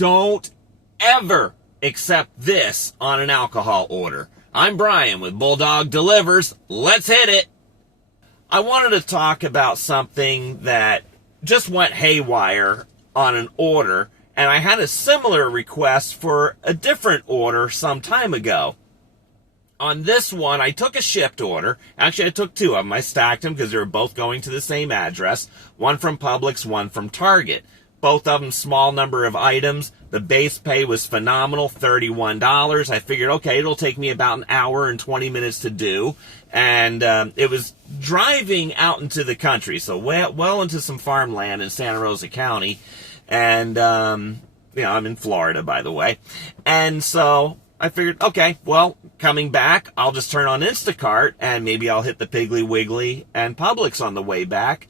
don't ever accept this on an alcohol order. I'm Brian with Bulldog Delivers. Let's hit it. I wanted to talk about something that just went haywire on an order, and I had a similar request for a different order some time ago. On this one, I took a shipped order. Actually, I took two of them. I stacked them because they were both going to the same address. One from Publix, one from Target. Both of them, small number of items. The base pay was phenomenal, $31. I figured, okay, it'll take me about an hour and 20 minutes to do. And it was driving out into the country, so well into some farmland in Santa Rosa County. And, I'm in Florida, by the way. And so I figured, okay, well, coming back, I'll just turn on Instacart, and maybe I'll hit the Piggly Wiggly and Publix on the way back.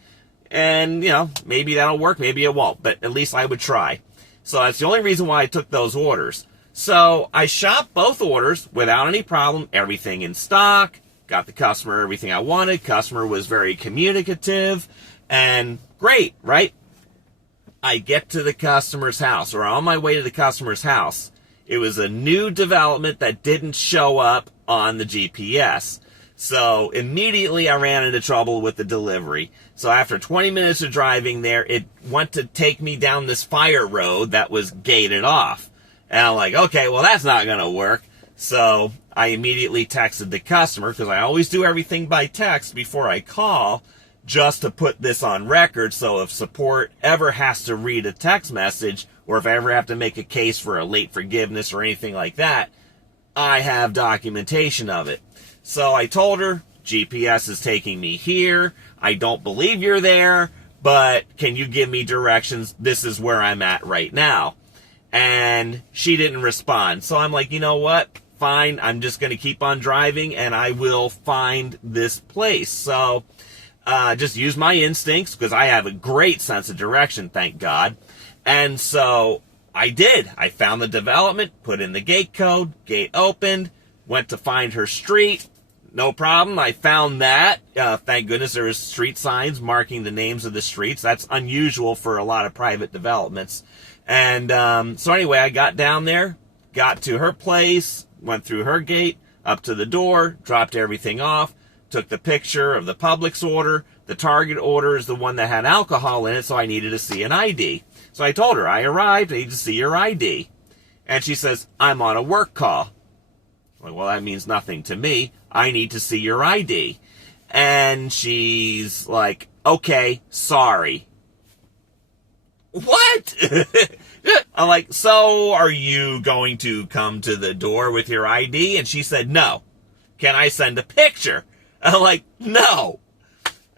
And, maybe that'll work, maybe it won't, but at least I would try. So that's the only reason why I took those orders. So I shopped both orders without any problem, everything in stock, got the customer everything I wanted. Customer was very communicative, and great, right? I get to the customer's house, or on my way to the customer's house. It was a new development that didn't show up on the GPS. So immediately I ran into trouble with the delivery. So after 20 minutes of driving there, it went to take me down this fire road that was gated off. And I'm like, okay, well, that's not going to work. So I immediately texted the customer, because I always do everything by text before I call, just to put this on record. So if support ever has to read a text message, or if I ever have to make a case for a late forgiveness or anything like that, I have documentation of it. So I told her, GPS is taking me here. I don't believe you're there, but can you give me directions? This is where I'm at right now. And she didn't respond. So I'm like, you know what? Fine. I'm just going to keep on driving, and I will find this place. So just use my instincts, because I have a great sense of direction, thank God. And so I did. I found the development, put in the gate code, gate opened, went to find her street. No problem. I found that. Thank goodness there was street signs marking the names of the streets. That's unusual for a lot of private developments. And so anyway, I got down there, got to her place, went through her gate, up to the door, dropped everything off, took the picture of the Publix order. The Target order is the one that had alcohol in it, so I needed to see an ID. So I told her, I arrived, I need to see your ID. And she says, I'm on a work call. I'm like, well, that means nothing to me. I need to see your ID. And she's like, okay, sorry. What? I'm like, so are you going to come to the door with your ID? And she said, no. Can I send a picture? I'm like, no.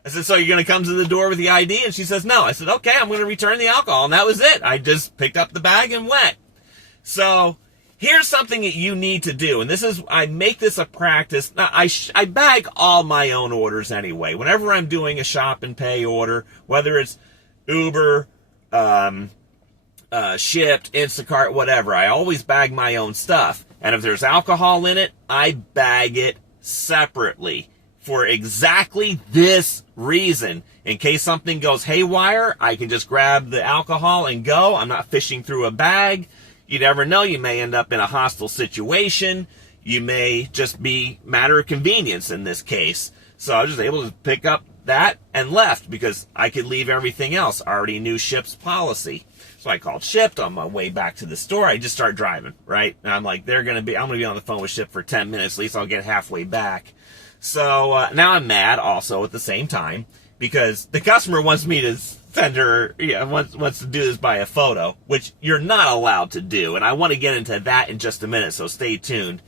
I said, so you're going to come to the door with the ID? And she says, no. I said, okay, I'm going to return the alcohol. And that was it. I just picked up the bag and went. So here's something that you need to do. And this is, I make this a practice. Now, I bag all my own orders anyway. Whenever I'm doing a shop and pay order, whether it's Uber, shipped, Instacart, whatever, I always bag my own stuff. And if there's alcohol in it, I bag it separately. For exactly this reason. In case something goes haywire, I can just grab the alcohol and go. I'm not fishing through a bag. You never know. You may end up in a hostile situation. You may just be matter of convenience in this case. So I was just able to pick up that and left, because I could leave everything else. I already knew Ship's policy. So I called Shipped on my way back to the store. I just started driving, right? And I'm like, I'm going to be on the phone with Ship for 10 minutes. At least I'll get halfway back. So now I'm mad also at the same time, because the customer wants me to send her, wants to do this by a photo, which you're not allowed to do. And I want to get into that in just a minute, so stay tuned.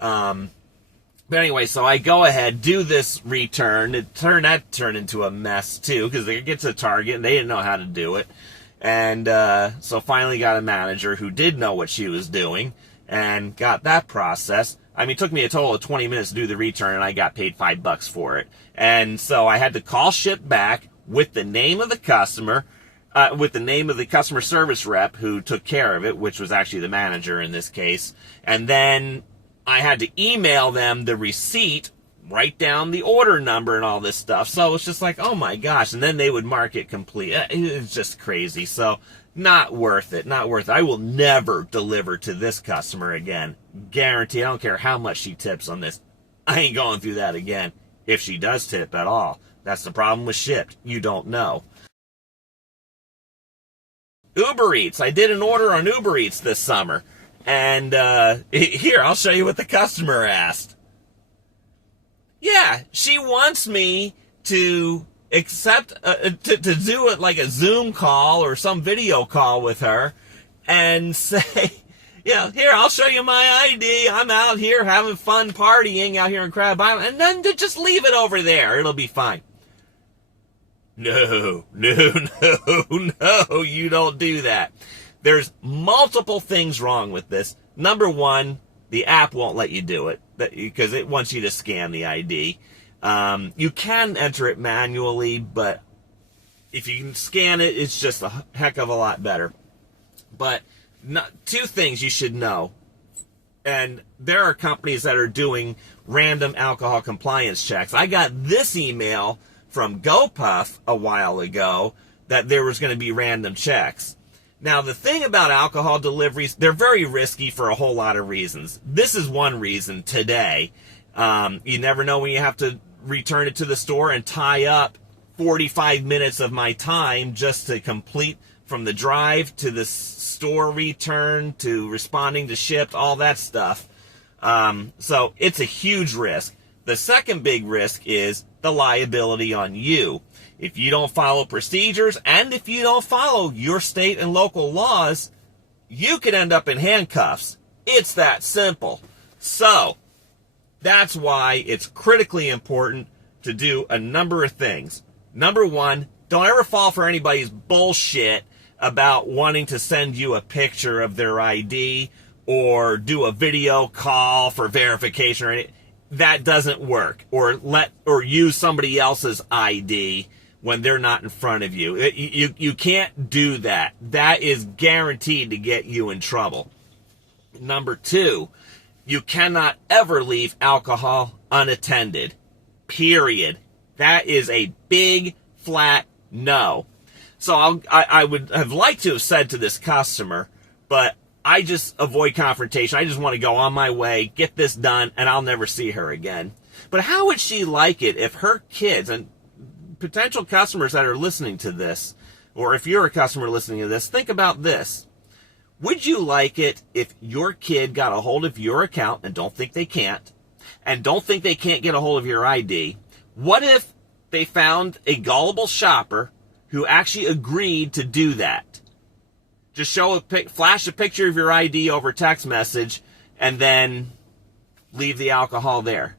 But anyway, so I go ahead, do this return. That turned into a mess too, because they get to Target and they didn't know how to do it. And so finally got a manager who did know what she was doing and got that process. I mean, it took me a total of 20 minutes to do the return, and I got paid $5 for it. And so I had to call Ship back with the name of the customer, with the name of the customer service rep who took care of it, which was actually the manager in this case. And then I had to email them the receipt, write down the order number and all this stuff. So it's just like, oh my gosh. And then they would mark it complete. It was just crazy. So Not worth it. Not worth it. I will never deliver to this customer again. Guarantee. I don't care how much she tips on this. I ain't going through that again. If she does tip at all. That's the problem with Shipt. You don't know. Uber Eats. I did an order on Uber Eats this summer. And here, I'll show you what the customer asked. Yeah, she wants me to accept, to do it like a Zoom call or some video call with her and say, here, I'll show you my ID. I'm out here having fun partying out here in Crab Island. And then to just leave it over there. It'll be fine. No, you don't do that. There's multiple things wrong with this. Number one, the app won't let you do it because it wants you to scan the ID. You can enter it manually, but if you can scan it, it's just a heck of a lot better. But two things you should know. And there are companies that are doing random alcohol compliance checks. I got this email from GoPuff a while ago that there was going to be random checks. Now, the thing about alcohol deliveries, they're very risky for a whole lot of reasons. This is one reason today. You never know when you have to return it to the store and tie up 45 minutes of my time just to complete from the drive to the store return to responding to Shipt, all that stuff. So it's a huge risk. The second big risk is the liability on you. If you don't follow procedures and if you don't follow your state and local laws, you could end up in handcuffs. It's that simple. So that's why it's critically important to do a number of things. Number one, don't ever fall for anybody's bullshit about wanting to send you a picture of their ID or do a video call for verification or anything. That doesn't work. Or use somebody else's ID when they're not in front of you. You can't do that. That is guaranteed to get you in trouble. Number two, you cannot ever leave alcohol unattended. Period. That is a big, flat no. So I would have liked to have said to this customer, but I just avoid confrontation. I just want to go on my way, get this done, and I'll never see her again. But how would she like it if her kids, and potential customers that are listening to this, or if you're a customer listening to this, think about this. Would you like it if your kid got a hold of your account and don't think they can't, and don't think they can't get a hold of your ID? What if they found a gullible shopper who actually agreed to do that? Just flash a picture of your ID over text message and then leave the alcohol there.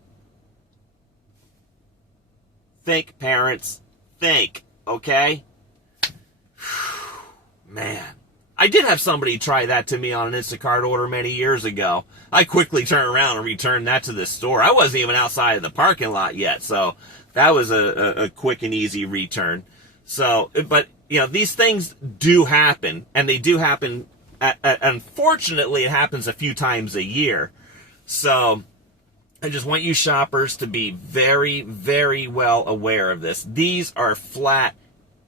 Think, parents. Think, okay? Man. I did have somebody try that to me on an Instacart order many years ago. I quickly turned around and returned that to the store. I wasn't even outside of the parking lot yet, so that was a quick and easy return. So, but, these things do happen, and they do happen, unfortunately, it happens a few times a year. So, I just want you shoppers to be very, very well aware of this. These are flat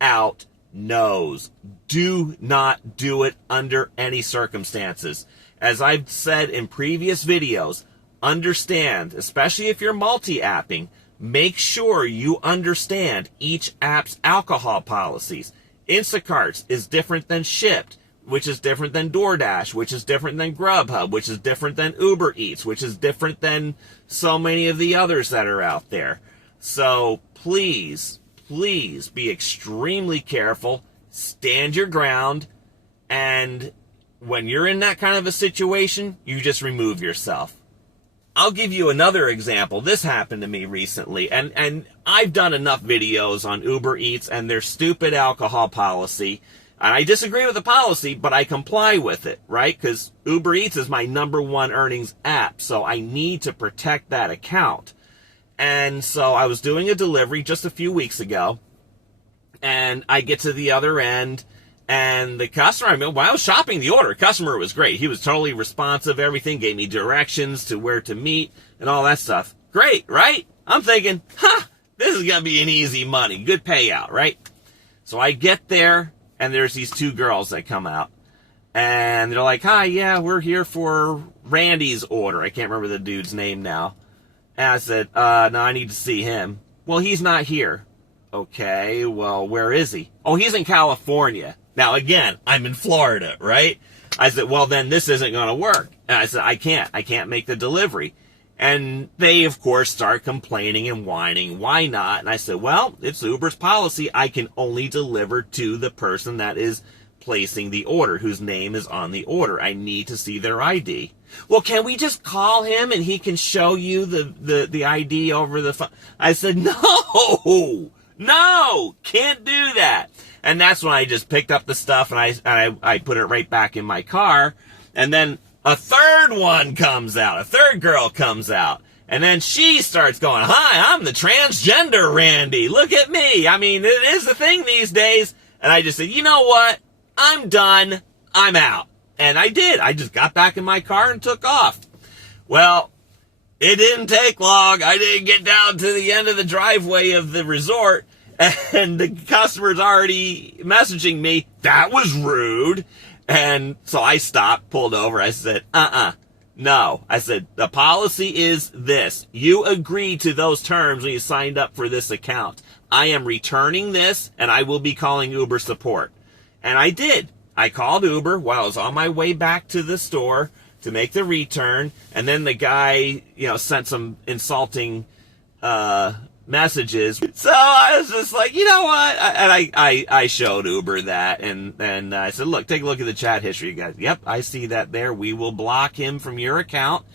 out no's. Do not do it under any circumstances. As I've said in previous videos, understand, especially if you're multi-apping, make sure you understand each app's alcohol policies. Instacart's is different than Shipt, which is different than DoorDash, which is different than Grubhub, which is different than Uber Eats, which is different than so many of the others that are out there. So please be extremely careful, stand your ground, and when you're in that kind of a situation, you just remove yourself. I'll give you another example. This happened to me recently, and I've done enough videos on Uber Eats and their stupid alcohol policy. And I disagree with the policy, but I comply with it, right? Because Uber Eats is my #1 earnings app, so I need to protect that account. And so I was doing a delivery just a few weeks ago, and I get to the other end, and the customer, when I was shopping the order, the customer was great. He was totally responsive, everything, gave me directions to where to meet and all that stuff. Great, right? I'm thinking, this is going to be an easy money, good payout, right? So I get there, and there's these two girls that come out. And they're like, hi, yeah, we're here for Randy's order. I can't remember the dude's name now. And I said, no, I need to see him. Well, he's not here. Okay, well, where is he? Oh, he's in California. Now, again, I'm in Florida, right? I said, well, then this isn't going to work. And I said, I can't make the delivery. And they, of course, start complaining and whining. Why not? And I said, well, it's Uber's policy. I can only deliver to the person that is placing the order, whose name is on the order. I need to see their ID. Well, can we just call him and he can show you the ID over the phone? I said, no, can't do that. And that's when I just picked up the stuff and I put it right back in my car. And then a third one comes out. A third girl comes out. And then she starts going, hi, I'm the transgender Randy. Look at me. I mean, it is the thing these days. And I just said, you know what? I'm done. I'm out. And I did. I just got back in my car and took off. Well, it didn't take long. I didn't get down to the end of the driveway of the resort, and the customer's already messaging me, that was rude. And so I stopped, pulled over. I said, no. I said, the policy is this. You agreed to those terms when you signed up for this account. I am returning this, and I will be calling Uber support. And I did. I called Uber while I was on my way back to the store to make the return. And then the guy, sent some insulting messages. So I was just like, you know what? And I showed Uber that. And I said, look, take a look at the chat history, guys. Yep, I see that there. We will block him from your account.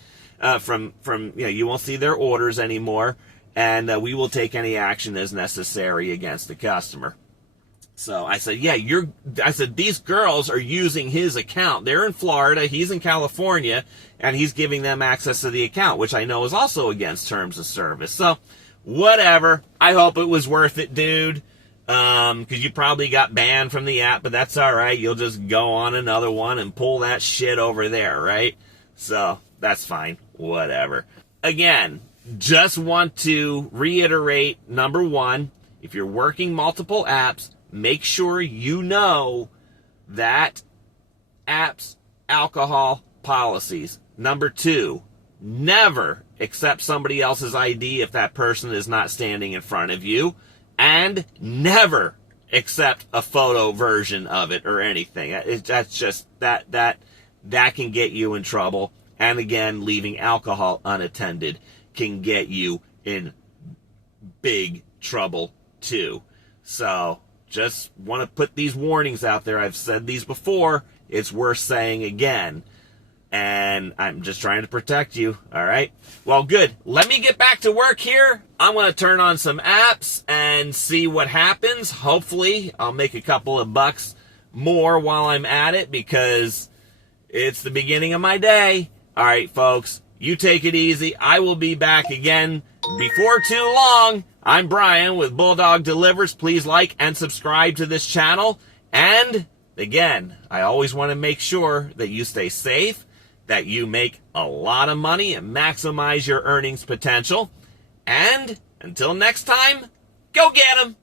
You won't see their orders anymore. And we will take any action as necessary against the customer. So I said, these girls are using his account. They're in Florida, he's in California, and he's giving them access to the account, which I know is also against terms of service. So, whatever. I hope it was worth it, dude. Because you probably got banned from the app, but that's alright. You'll just go on another one and pull that shit over there, right? So, that's fine. Whatever. Again, just want to reiterate, number one, if you're working multiple apps, make sure you know that app's alcohol policies. Number two, never accept somebody else's ID if that person is not standing in front of you. And never accept a photo version of it or anything. That's just, that can get you in trouble. And again, leaving alcohol unattended can get you in big trouble too. So, just want to put these warnings out there. I've said these before. It's worth saying again. And I'm just trying to protect you. All right? Well, good. Let me get back to work here. I'm going to turn on some apps and see what happens. Hopefully, I'll make a couple of bucks more while I'm at it because it's the beginning of my day. All right, folks. You take it easy. I will be back again before too long. I'm Brian with Bulldog Delivers. Please like and subscribe to this channel. And again, I always want to make sure that you stay safe, that you make a lot of money and maximize your earnings potential. And until next time, go get 'em!